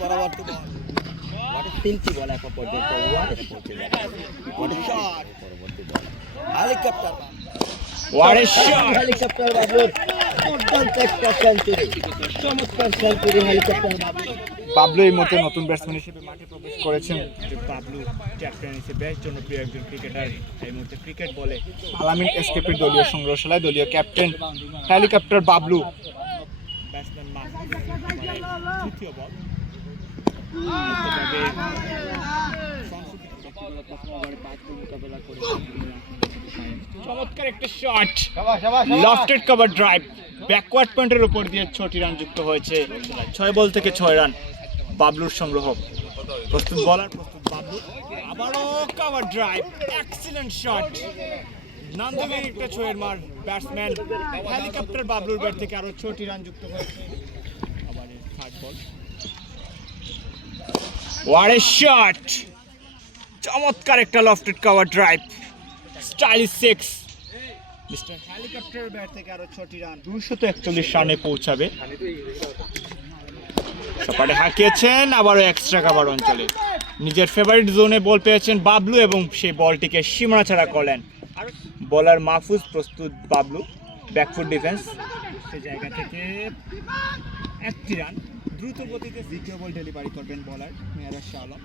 পরবর্তী বল। ওয়াটের তিনটি বল এখন পর্যন্ত? হেলিকপ্টার! হেলিকপ্টার চমৎকার সেঞ্চুরি হেলিকপ্টার এই মুহূর্তে নতুন ব্যাটসম্যান হিসেবে মাঠে প্রবেশ করেছেন যে বাবলু ক্যাপ্টেন হিসেবে বেশ জনপ্রিয় একজন ক্রিকেটার এই মুহূর্তে ক্রিকেট বলে আলামিন এসকেপের দলীয় সংগ্রহশালায় দলীয় ক্যাপ্টেন হেলিকপ্টার বাবলু ব্যাটসম্যান তৃতীয় বল চমৎকার একটা shot lofted cover drive backward পয়েন্টের উপর দিয়ে ছটি রান যুক্ত হয়েছে। ছয় বল থেকে ছয় রান বাবলুর সংগ্রহ। প্রস্তুত বলার প্রস্তুত বাবলু। আবারও কভার ড্রাইভ এক্সিলেন্ট শট নান্দবিক একটা ছয়ের মার ব্যাটসম্যান হেলিকপ্টার বাবলুর ব্যাট থেকে আরও ছটি রান যুক্ত হয়েছে। আবার থার্ড বল ওয়ার শট চমৎকার একটা lofted cover drive stylish six mister helicopter bat থেকে আরও ছটি রান দুশত একচল্লিশ রানে পৌঁছাবে। সপাটে হাঁকিয়েছেন আবারও এক্সট্রা কাভার অঞ্চলে। নিজের ফেভারিট জোনে বল পেয়েছেন বাবলু এবং সেই বলটিকে সীমানা ছাড়া করলেন বলার মাহফুজ প্রস্তুত বাবলু। ব্যাকফুট ডিফেন্স সে জায়গা থেকে একটি রান দ্রুত গতিতে দ্বিতীয় বল ডেলিভারি করবেন বলার মেয়ারা শাহ আলম।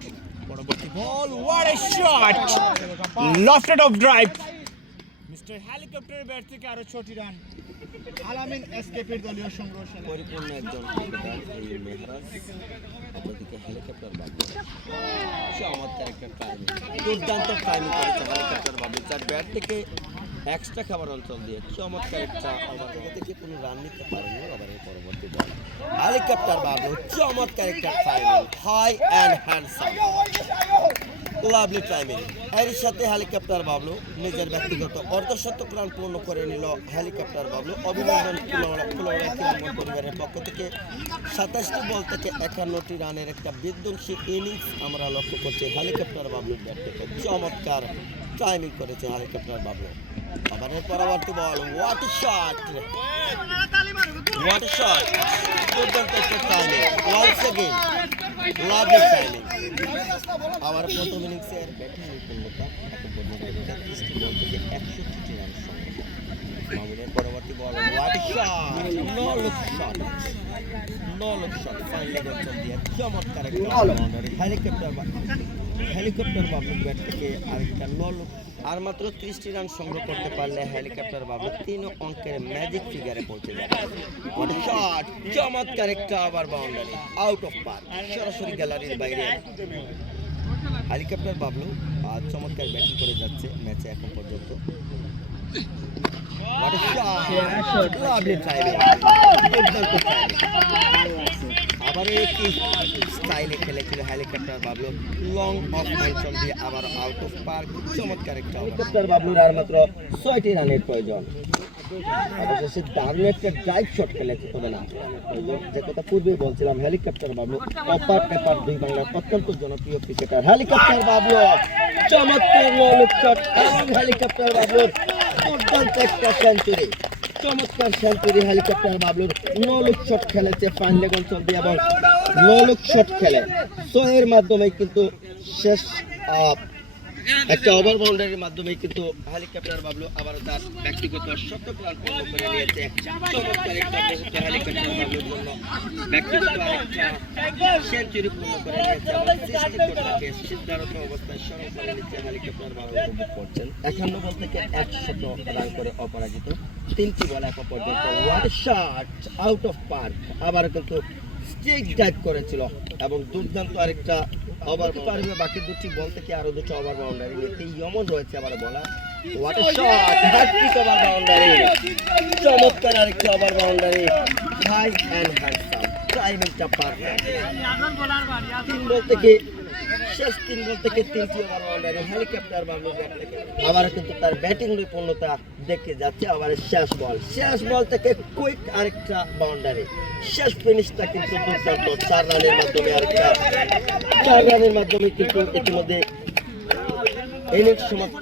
পরবর্তী বল what a shot lofted off drive mister helicopter bat থেকে আরও ছটি রান আলামিন এসকেপের দলীয় সংগ্রহ পরিপূর্ণ একজন অপরদিকে হেলিকপ্টার বাবলু চমৎকার একটা টাইমিং দুর্দান্ত টাইমিং করেছে হেলিকপ্টার বাবলু তার ব্যাট থেকে এক্সট্রা খাবার অঞ্চল দিয়ে চমৎকার একটা ওভার থেকে কোনো রান নিতে পারেনি হেলিকপ্টার বাবলু চমৎকার একটা timing high and handsome lovely timing এর সাথে হেলিকপ্টার বাবলু নিজের ব্যক্তিগত অর্ধশতক রান পূর্ণ করে নিল হেলিকপ্টার বাবলু অভিনন্দন ক্রীড়াঙ্গন পরিবারের পক্ষ থেকে। সাতাশটি বল থেকে একান্নটি রানের একটা বিধ্বংসী ইনিংস আমরা লক্ষ্য করছি হেলিকপ্টার বাবলুর ব্যাট থেকে চমৎকার টাইমিং করেছে হেলিকপ্টার বাবলু আবারের পরবর্তী বল হোয়াট শট হোয়াট শট দুর্দান্ত একটা timing once again lovely timing আমার প্রথম ইনিংসের ব্যাটিং নিপুণতা এখন পর্যন্ত তেত্রিশটি বল থেকে একষট্টি রান সংগ্রহ। মামুনের পরবর্তী বল what shot no look shot no look shot fine leg দিয়ে চমৎকার একটা হেলিকপ্টার হেলিকপ্টার বাবু ব্যাট থেকে আরেকটা নো লুক আর মাত্র ত্রিশটি রান সংগ্রহ করতে পারলে হেলিকপ্টার বাবু তিন অঙ্কের ম্যাজিক ফিগারে পৌঁছে যাবে শট চমৎকার একটা আবার বাউন্ডারি আউট অফ পার্ক সরাসরি গ্যালারির বাইরে হেলিকপ্টার বাবলু আজ চমৎকার ব্যাটিং করে যাচ্ছে ম্যাচে এখন পর্যন্ত What a shot! Lovely timing. আবারও একটি স্টাইলে খেলেছিল হেলিকপ্টার বাবলু। লং অফ অঞ্চল দিয়ে আবার আউট অফ পার্ক চমৎকার একটা হেলিকপ্টার বাবলুর আর মাত্র ছয়টি রানের প্রয়োজন। অবশেষে দারুণ একটা ড্রাইভ শট খেলেছে তবে না। যে- কথা পূর্বে বলছিলাম, হেলিকপ্টার বাবলু অপার পেপার দুই বাংলার অত্যন্ত জনপ্রিয় ক্রিকেটার। হেলিকপ্টার বাবলু, চমৎকার হেলিকপ্টার বাবলুর দুর্দান্ত একটা সেঞ্চুরি চমৎকার সেঞ্চুরি হেলিকপ্টার বাবলুর নো লুক শট খেলেছে ফাইন লেগ অঞ্চল দিয়ে এবং নো লুক শট খেলে সো মাধ্যমে কিন্তু শেষ একটা ওভার বাউন্ডারির মাধ্যমে কিন্তু হেলিকপ্টার বাবলু আবার তার ব্যক্তিগত শতক পূর্ণ করে নিয়েছে। চমৎকার একটা মুহূর্ত হেলিকপ্টার বাবলুর জন্য ব্যক্তিগত আরেকটা সেঞ্চুরি পূর্ণ করে নিয়েছে আবার সৃষ্টিকর্তাকে সিদ্ধারত অবস্থায় স্মরণ করে নিচ্ছে হেলিকপ্টার বাবলু করছেন একান্ন বল থেকে একশত রান করে অপরাজিত। তিনটি বল এখন পর্যন্ত one shot out of park আবার কিন্তু স্টিক ড্রাইভ করেছিল এবং দুর্দান্ত আরেকটা ওভার পারবে। বাকি দুটি বল থেকে আরও দুটো ওভার বাউন্ডারি নিতে ইয়মন রয়েছে আবার বলা what a shot hattrick over boundary চমৎকার আরেকটা over boundary high and handsome টাইমিংটা পারফেক্ট তিন বল থেকে শেষ তিন বল থেকে over boundary helicopter Bablu bat থেকে আবার কিন্তু তার ব্যাটিং নৈপুণ্যতা দেখে যাচ্ছে আবার শেষ বল। শেষ বল থেকে কুইক আরেকটা বাউন্ডারি শেষ ফিনিশটা কিন্তু দুর্দান্ত। চার রানের মাধ্যমে আরেকটা চার রানের মাধ্যমে কিন্তু ইতিমধ্যে ইনিংস সমাপ্ত।